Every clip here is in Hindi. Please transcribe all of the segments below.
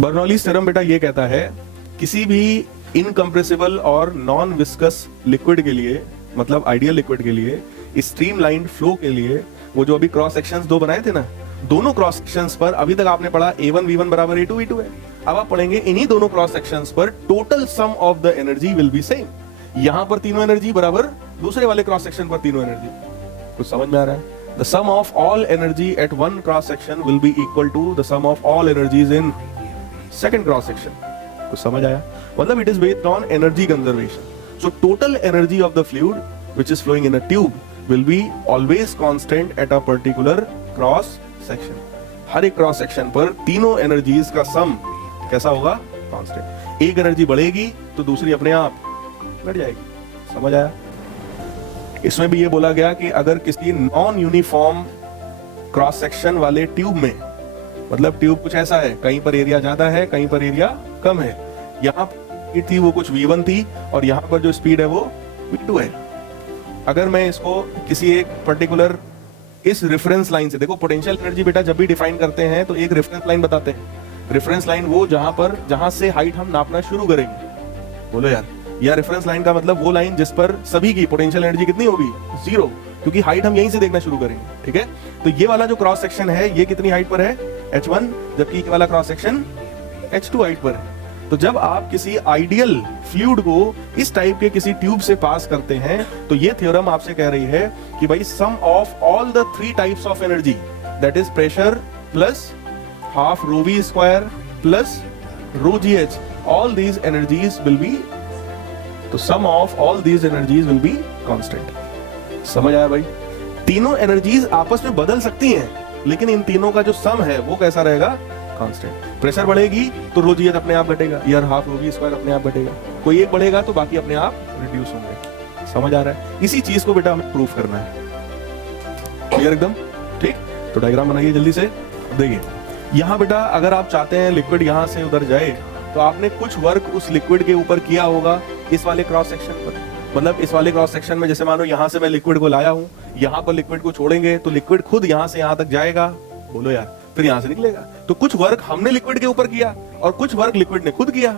बर्नौलीज थ्योरम बेटा ये कहता है किसी भी इनकम्प्रेसिबल और नॉन विस्कस लिक्विड के लिए, मतलब आइडियल लिक्विड के लिए, स्ट्रीमलाइंड फ्लो के लिए, वो जो अभी क्रॉस सेक्शंस दो बनाए थे ना, दोनों क्रॉस सेक्शंस पर अभी तक आपने पढ़ा A1 V1 बराबर A2 V2 है। अब आप पढ़ेंगे इन्हीं दोनों क्रॉस सेक्शंस पर total sum of the energy will be same. यहां पर तीनों एनर्जी बराबर दूसरे वाले क्रॉस सेक्शन पर तीनों एनर्जी। कुछ समझ में आ रहा है? The sum of all energy at one cross section will be equal to the sum of all energies in second cross section. कुछ समझ आया? मतलब it is based on energy conservation. So total energy of the fluid which is flowing in a tube will be always constant at a particular cross section. हर एक क्रॉस सेक्शन पर तीनों एनर्जीज का सम कैसा होगा? कांस्टेंट। एक एनर्जी बढ़ेगी तो दूसरी अपने आप घट जाएगी। समझ आया? इसमें भी ये बोला गया कि अगर किसी नॉन यूनिफॉर्म क्रॉस सेक्शन वाले ट्यूब में, मतलब ट्यूब कुछ ऐसा है, कहीं पर एरिया ज्यादा है, कहीं पर एरिया कम है, यहाँ पर थी वो कुछ V1 थी और यहाँ पर जो स्पीड है वो V2 है। अगर मैं इसको किसी एक पर्टिकुलर इस रेफरेंस लाइन से, देखो पोटेंशियल एनर्जी बेटा जब भी डिफाइन करते हैं तो एक रेफरेंस लाइन बताते हैं। रेफरेंस लाइन वो जहां से हाइट हम नापना शुरू करेंगे। बोलो यार, या रेफरेंस लाइन का मतलब वो लाइन जिस पर सभी की पोटेंशियल एनर्जी कितनी होगी? 0, क्योंकि हाइट हम यहीं से देखना शुरू करेंगे। ठीक है, तो ये वाला जो क्रॉस सेक्शन है ये कितनी हाइट पर है? H1, जबकि ये वाला क्रॉस सेक्शन H2 हाइट पर है। तो जब आप किसी आइडियल फ्लूइड को इस टाइप के किसी ट्यूब से पास करते हैं तो ये थ्योरम आपसे कह रही है कि भाई sum of all the 3 types of energy, that is pressure plus half rho v square plus rho g h, all these energies will be, तो sum of all these energies will be constant. समझ आया भाई? तीनों एनर्जीज आपस में बदल सकती हैं, लेकिन इन तीनों का जो सम है वो कैसा रहेगा? कांस्टेंट। प्रेशर बढ़ेगी तो रो जी एच अपने आप घटेगा, यार हाफ रो वी स्क्वायर अपने आप घटेगा, कोई एक बढ़ेगा तो बाकी अपने आप रिड्यूस होंगे। समझ आ रहा है? इसी चीज को बेटा हमें प्रूफ करना है। क्लियर एकदम? ठीक, तो डायग्राम बनाइए जल्दी से। देखिए यहाँ बेटा अगर आप चाहते हैं लिक्विड यहाँ से उधर जाए तो आपने कुछ वर्क उस लिक्विड के ऊपर किया होगा इस वाले क्रॉस सेक्शन पर। मतलब इस वाले क्रॉस सेक्शन में जैसे मानो यहाँ से मैं लिक्विड को लाया हूँ, यहाँ पर लिक्विड को छोड़ेंगे तो लिक्विड खुद यहाँ से यहाँ तक जाएगा। बोलो यार, फिर यहाँ से निकलेगा। तो कुछ वर्क हमने लिक्विड के ऊपर किया और कुछ वर्क लिक्विड ने खुद किया।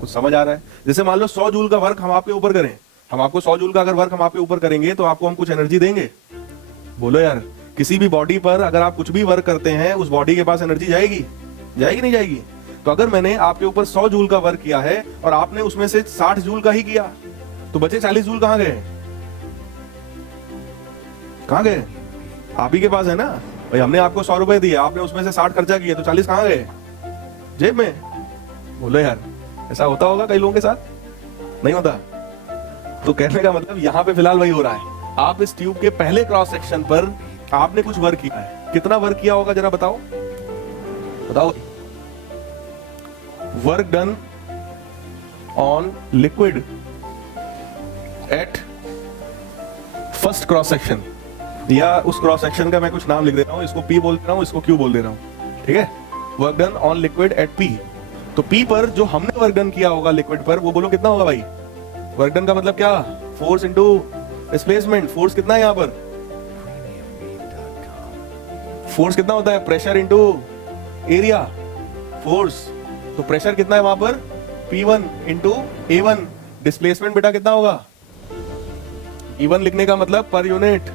कुछ समझ आ रहा है? जैसे मान लो 100 जूल का वर्क हम आपके ऊपर करें, हम आपको 100 जूल का अगर वर्क हम आपके ऊपर करेंगे तो आपको हम कुछ एनर्जी देंगे। बोलो यार, किसी भी बॉडी पर अगर आप कुछ भी वर्क करते हैं उस बॉडी के पास एनर्जी जाएगी? जाएगी नहीं जाएगी? तो अगर मैंने आपके ऊपर 100 जूल का वर्क किया है और आपने उसमें से 60 जूल का ही किया तो बचे 40 जूल कहां गए? कहां गए? आप ही के पास है ना भाई। हमने आपको 100 रुपए दिए, आपने उसमें से 60 खर्चा किया तो 40 कहां गए? जेब में। बोलो यार, ऐसा होता होगा कई लोगों के साथ? नहीं होता? तो कहने का मतलब यहां पे फिलहाल वही हो रहा है। आप इस ट्यूब के पहले क्रॉस सेक्शन पर आपने कुछ वर्क किया है। कितना वर्क किया होगा जरा बताओ? बताओ। Work done on liquid at first cross section, या उस क्रॉस सेक्शन का मैं कुछ नाम लिख दे रहा हूं, इसको P बोल दे रहा हूं, इसको Q बोल दे रहा हूं। ठीक है, work done on liquid at P। तो P पर जो हमने वर्क डन किया होगा लिक्विड पर, वो बोलो कितना होगा भाई? वर्क डन का मतलब क्या? Force into displacement. फोर्स कितना है यहां पर? फोर्स कितना होता है? Pressure into area. फोर्स, तो प्रेशर कितना है वहां पर? P1 into A1। डिस्प्लेसमेंट बेटा कितना होगा? E1 लिखने का मतलब पर यूनिट।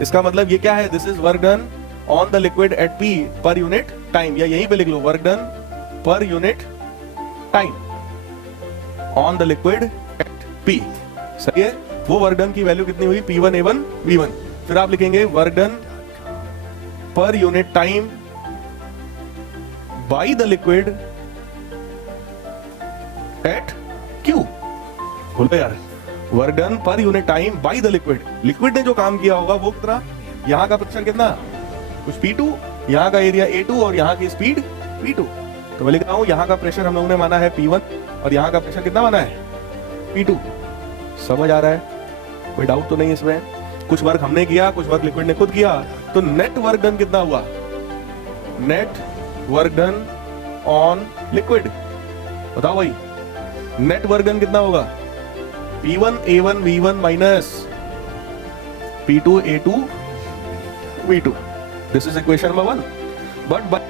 इसका मतलब ये क्या है? This is work done on the liquid at P per unit time, या यहीं पे लिख लो work done per unit time on the liquid at P। सही है? वो वर्क डन की वैल्यू कितनी हुई? P1 A1 V1। फिर आप लिखेंगे work done per unit time by the liquid eight Q। बोलो यार, work done per unit time by the liquid. Liquid ने जो काम किया होगा वो कितना? यहाँ का प्रेशर कितना? कुछ P2, यहाँ का एरिया A2 और यहाँ की स्पीड P2। तो मैं लिख रहा हूँ यहाँ का प्रेशर हम लोगों ने माना है P1 और यहाँ का प्रेशर कितना माना है? P2। समझ आ रहा है? कोई डाउट तो नहीं इसमें? कुछ वर्क हमने किया, कुछ वर्क लिक्विड ने खुद किया, तो नेट वर्क डन कितना हुआ? Net work done on liquid, बताओ भाई, नेट वर्क डन कितना होगा? P1 A1 V1 minus P2 A2 V2। This is equation number 1।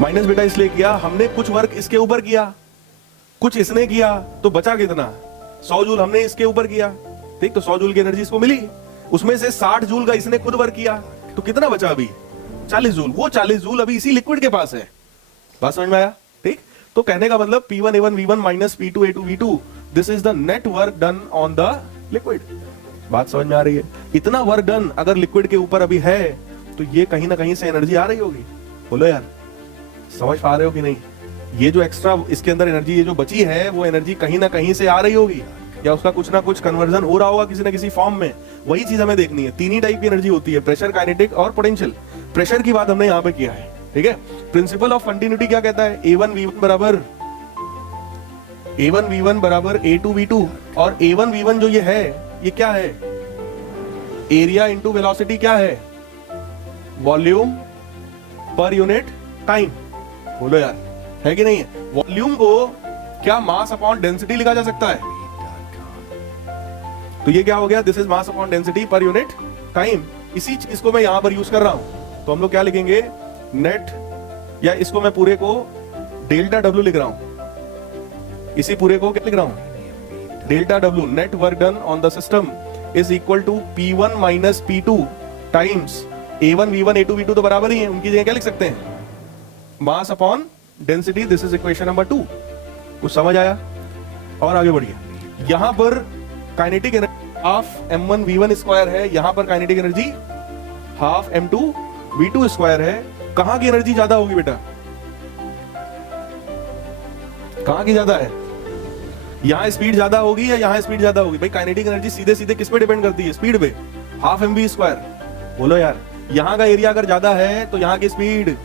Minus बेटा इसलिए किया, हमने कुछ वर्क इसके ऊपर किया, कुछ इसने किया, तो बचा कितना? 100 जूल हमने इसके ऊपर किया, ठीक, तो 100 जूल की एनर्जी इसको मिली, उसमें से 60 जूल का इसने खुद वर्क किया, तो कितना बचा अभी? 40 जूल। वो 40 जूल अभी इसी लिक्विड के पास है। बात समझ में आया? ठीक, तो कहने का मतलब P1A1V1 minus P2A2V2, this is the net work done on the liquid. बात समझ में आ रही है? इतना वर्क डन अगर लिक्विड के ऊपर अभी है, तो ये कहीं ना कहीं से एनर्जी आ रही होगी। बोलो यार, समझ पा रहे हो कि नहीं? ये जो एक्स्ट्रा इसके अंदर एनर्जी ये जो बची है, वो एनर्जी कहीं ना कहीं से आ रही होगी, या उसका कुछ ना कुछ कन्वर्जन हो रहा होगा किसी ना किसी फॉर्म में। वही चीज हमें देखनी है। तीन ही टाइप की एनर्जी होती है, प्रेशर, काइनेटिक और पोटेंशियल। प्रेशर की बात हमने यहाँ पे किया है, ठीक है। प्रिंसिपल ऑफ कंटिन्यूटी क्या कहता है? A1V1 बराबर A2V2, और A1V1 जो ये है, ये क्या है? एरिया इंटू वेलोसिटी क्या है? वॉल्यूम पर यूनिट टाइम। बोलो यार, है कि नहीं है? वॉल्यूम को क्या मास अपॉन डेंसिटी लिखा जा सकता है? तो ये क्या हो गया? This is mass upon density पर यूनिट टाइम। इसी चीज को मैं यहां पर यूज कर रहा हूं, तो हम लोग क्या लिखेंगे? नेट, या इसको मैं पूरे को डेल्टा डब्ल्यू लिख रहा हूं। इसी पूरे को क्या लिख रहा हूं? Delta W. Net work done on the system is equal to P1 minus P2 times A1V1 A2V2 तो बराबर ही है, उनकी जगह क्या लिख सकते हैं? Mass upon density. This is equation number 2। कुछ समझ आया? और आगे बढ़िए। यहां पर kinetic energy half M1V1 square है, यहां पर kinetic energy half M2V2 square है। कहां की एनर्जी ज्यादा होगी बेटा? कहां की ज्यादा है? यहां स्पीड ज्यादा होगी या यहां स्पीड ज्यादा होगी? भाई काइनेटिक एनर्जी सीधे सीधे किस पे डिपेंड करती है? स्पीड पे, हाफ mv स्क्वायर। बोलो यार, यहां का एरिया अगर ज्यादा है तो यहां की स्पीड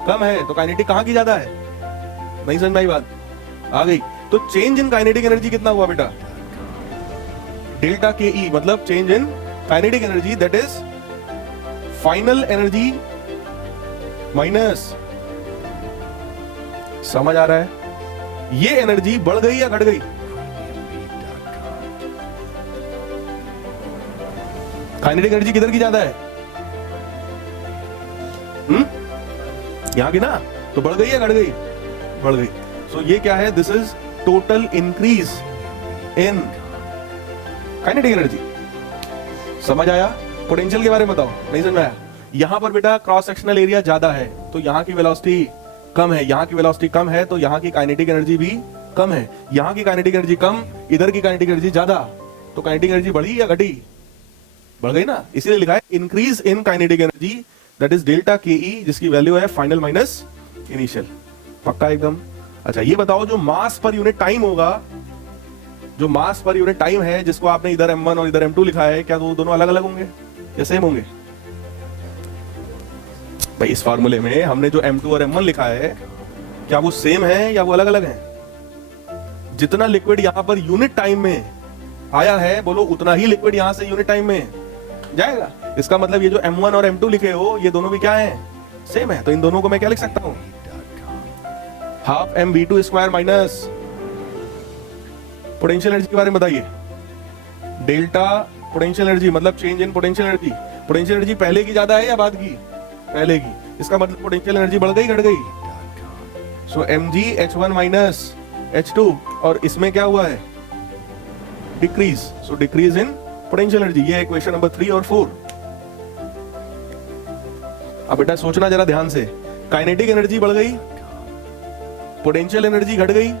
कम है, तो काइनेटिक कहां की ज्यादा है? नहीं समझ में आई बात? आ गई? तो चेंज इन काइनेटिक एनर्जी कितना हुआ बेटा? डेल्टा के ई, मतलब change in kinetic energy, that is final energy minus. समझ आ रहा है? ये एनर्जी बढ़ गई या घट गई? काइनेटिक एनर्जी किधर की ज्यादा है? यहां की ना, तो बढ़ गई या घट गई? बढ़ गई। सो ये क्या है? This is total increase in kinetic energy. समझ आया? पोटेंशियल के बारे में बताओ, नहीं समझ आया? यहां पर बेटा क्रॉस सेक्शनल एरिया ज्यादा है, तो यहां की वेलोसिटी कम है। यहां की वेलोसिटी कम है, तो यहां की काइनेटिक एनर्जी भी कम है। यहां की काइनेटिक एनर्जी कम, इधर की काइनेटिक एनर्जी ज्यादा, तो काइनेटिक एनर्जी बढ़ी या घटी? बढ़ गई ना। इसीलिए लिखा है increase in kinetic energy, that is delta के ई, जिसकी वैल्यू है फाइनल माइनस इनिशियल। पक्का एकदम? अच्छा ये बताओ, जो मास पर यूनिट टाइम होगा, जो मास पर यूनिट टाइम है, जिसको आपने इधर M1 और इधर M2 लिखा है, क्या वो दोनों अलग अलग होंगे या सेम होंगे? भाई इस फार्मूले में हमने जो M2 और M1 लिखा है, क्या वो सेम है या वो अलग अलग है? जितना लिक्विड यहां पर यूनिट टाइम में आया है, बोलो उतना ही लिक्विड यहां से यूनिट टाइम में जाएगा। इसका मतलब ये जो M1 और M2 लिखे हो, ये दोनों भी क्या है? सेम है। तो इन दोनों को मैं क्या लिख सकता हूं? Half mv2 square minus potential energy के बारे में बताइए। डेल्टा पोटेंशियल एनर्जी, मतलब change in potential energy. Potential energy पहले की ज्यादा है या बाद की? पहले की। इसका मतलब पोटेंशियल एनर्जी बढ़ गई घट गई? सो mg h1 माइनस h2, और इसमें क्या हुआ है? Decrease. So decrease in potential energy. ये इक्वेशन नंबर 3 और 4। अब बेटा सोचना जरा ध्यान से, काइनेटिक एनर्जी बढ़ गई, पोटेंशियल एनर्जी घट गई,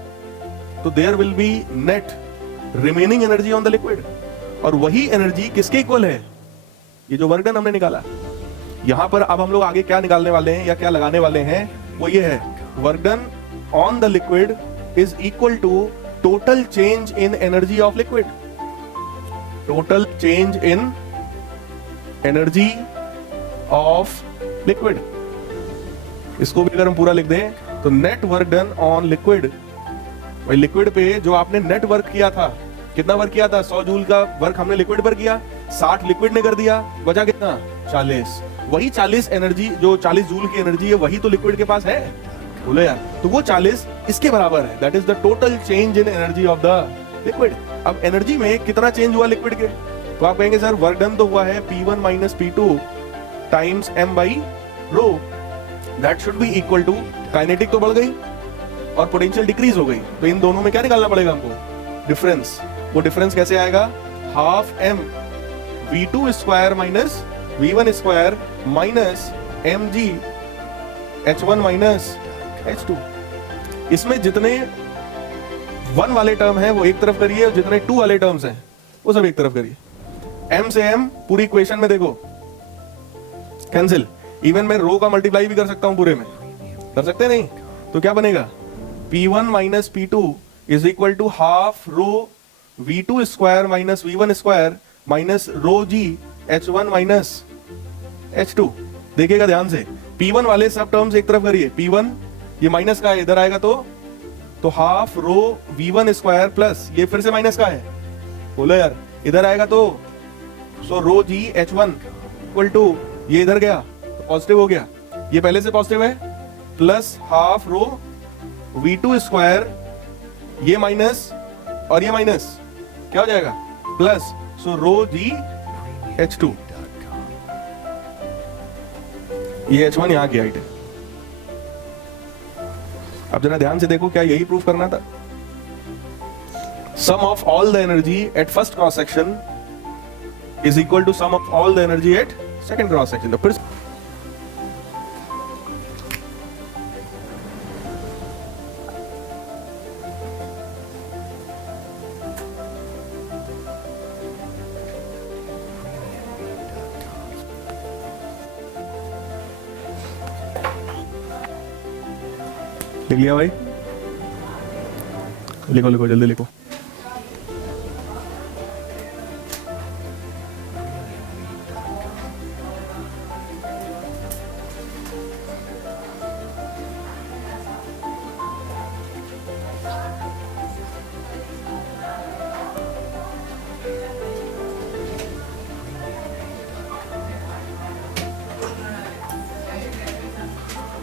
तो there will be net remaining energy on the liquid. और वही एनर्जी किसके इक्वल है? ये जो वर्क डन हमने निकाला। यहां पर अब हम लोग आगे क्या निकालने वाले हैं या क्या लगाने वाले हैं, वो ये है, work done on the liquid is equal to total change in energy of liquid. Total change in energy of liquid. इसको भी अगर हम पूरा लिख दें, तो net work done on liquid. भाई लिक्विड पे जो आपने नेट वर्क किया था, कितना वर्क किया था? 100 जूल का वर्क हमने लिक्विड पर किया, 60 लिक्विड ने कर दिया, बचा कितना? 40। वही 40 एनर्जी, जो 40 जूल की एनर्जी है, वही तो लिक्विड के पास है। बोलो यार, तो वो 40 इसके बराबर है, that is the total change in energy of the liquid. अब एनर्जी में कितना चेंज हुआ लिक्विड के? तो आप कहेंगे सर वर्क डन तो हुआ है P1 minus P2 times m by rho, that should be equal to kinetic तो बढ़ गई और पोटेंशियल डिक्रीज हो गई, तो इन दोनों में क्या निकालना पड़ेगा हमको? डिफरेंस। वो डिफरेंस कैसे आएगा? Half m v2 square minus v1 square minus mg h1 minus h2। इसमें जितने 1 वाले टर्म है वो एक तरफ करिए और जितने 2 वाले टर्म्स हैं वो सब एक तरफ करिए। m से m पूरी इक्वेशन में देखो कैंसिल। इवन मैं रो का मल्टीप्लाई भी कर सकता हूं पूरे में, कर सकते नहीं? तो क्या बनेगा? p1 minus p2 is equal to half rho v2 square minus v1 square minus rho g h1 minus h2। देखिएगा ध्यान से, p1 वाले सब टर्म्स एक तरफ करिए। p1 ये माइनस का है, इधर आएगा तो half rho v1 square plus ये फिर से माइनस का है, बोलो यार, इधर आएगा तो सो रो g h1 इक्वल टू ये इधर गया तो पॉजिटिव हो गया, ये पहले से पॉजिटिव है, plus half rho v2 square ये माइनस और ये माइनस क्या हो जाएगा? प्लस सो रो g h2। ये h1 यहां की हाइट है। अब जरा ध्यान से देखो, क्या यही प्रूफ करना था? Sum of all the energy at first cross section is equal to sum of all the energy at second cross section. तो फिर लिख लिया भाई? लिखो लिखो जल्दी लिखो।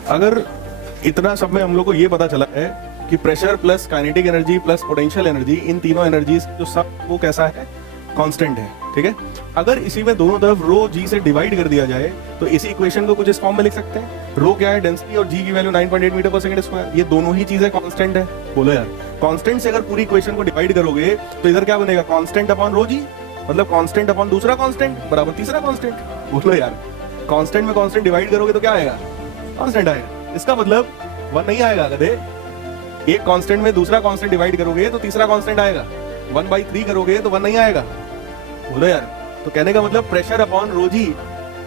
अगर इतना सब में हम लोग को ये पता चला है कि pressure plus kinetic energy plus potential energy, इन तीनों एनर्जीज जो सब वो कैसा है? कांस्टेंट है, ठीक है। अगर इसी में दोनों तरफ रो जी से डिवाइड कर दिया जाए तो इसी इक्वेशन को कुछ इस फॉर्म में लिख सकते हैं। रो क्या है? डेंसिटी, और जी की वैल्यू 9.8 मीटर पर सेकंड स्क्वायर। ये दोनों ही चीजें कांस्टेंट है, बोलो यार। कांस्टेंट से अगर पूरी इक्वेशन को डिवाइड करोगे तो इधर क्या बनेगा? कांस्टेंट अपॉन रो जी, मतलब कांस्टेंट अपॉन दूसरा कांस्टेंट बराबर तीसरा कांस्टेंट। बोलो यार, कांस्टेंट में कांस्टेंट डिवाइड करोगे तो क्या आएगा? कांस्टेंट आएगा। इसका मतलब 1 नहीं आएगा गधे। एक कांस्टेंट में दूसरा कांस्टेंट डिवाइड करोगे तो तीसरा कांस्टेंट आएगा। 1/3 करोगे तो 1 नहीं आएगा, बोलो यार। तो कहने का मतलब pressure upon rho g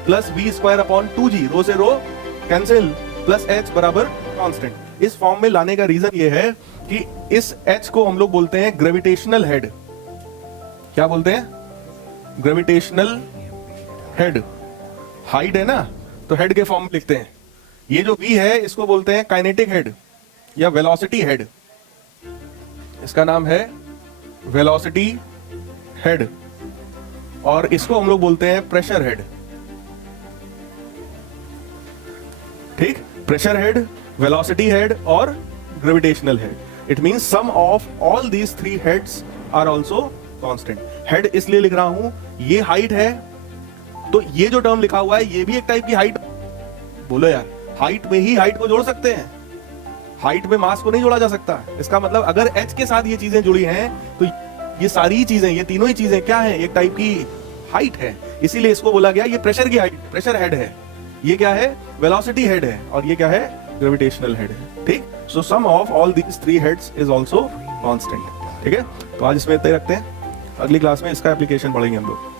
plus v square upon 2g, rho से रो कैंसिल, प्लस h बराबर कांस्टेंट। इस फॉर्म में लाने का रीजन ये है कि इस h को हम लोग बोलते हैं ग्रेविटेशनल हेड। क्या बोलते हैं? Gravitational head. हाइट है ना, तो हेड के फॉर्म में लिखते हैं। ये जो v है इसको बोलते हैं काइनेटिक हेड या वेलोसिटी हेड। इसका नाम है वेलोसिटी हेड, और इसको हम लोग बोलते हैं प्रेशर हेड। ठीक, प्रेशर हेड, वेलोसिटी हेड और gravitational head. It means sum of all these 3 heads are also constant. Head इसलिए लिख रहा हूं, ये हाइट है तो ये जो टर्म लिखा हुआ है ये भी एक टाइप की हाइट। बोलो यार, हाइट में ही हाइट को जोड़ सकते हैं, हाइट में मास को नहीं जोड़ा जा सकता। इसका मतलब अगर h के साथ ये चीजें जुड़ी हैं तो ये सारी चीजें, ये तीनों ही चीजें क्या है? एक टाइप की हाइट है। इसीलिए इसको बोला गया ये प्रेशर की हाइट, प्रेशर हेड है। ये क्या है? वेलोसिटी हेड है। और ये क्या है? ग्रेविटेशनल हेड है। ठीक, so sum of all these 3 heads is also constant. ठीक है, तो आज इसमें इतना ही रखते हैं। अगली क्लास में इसका एप्लीकेशन पढ़ेंगे हम लोग।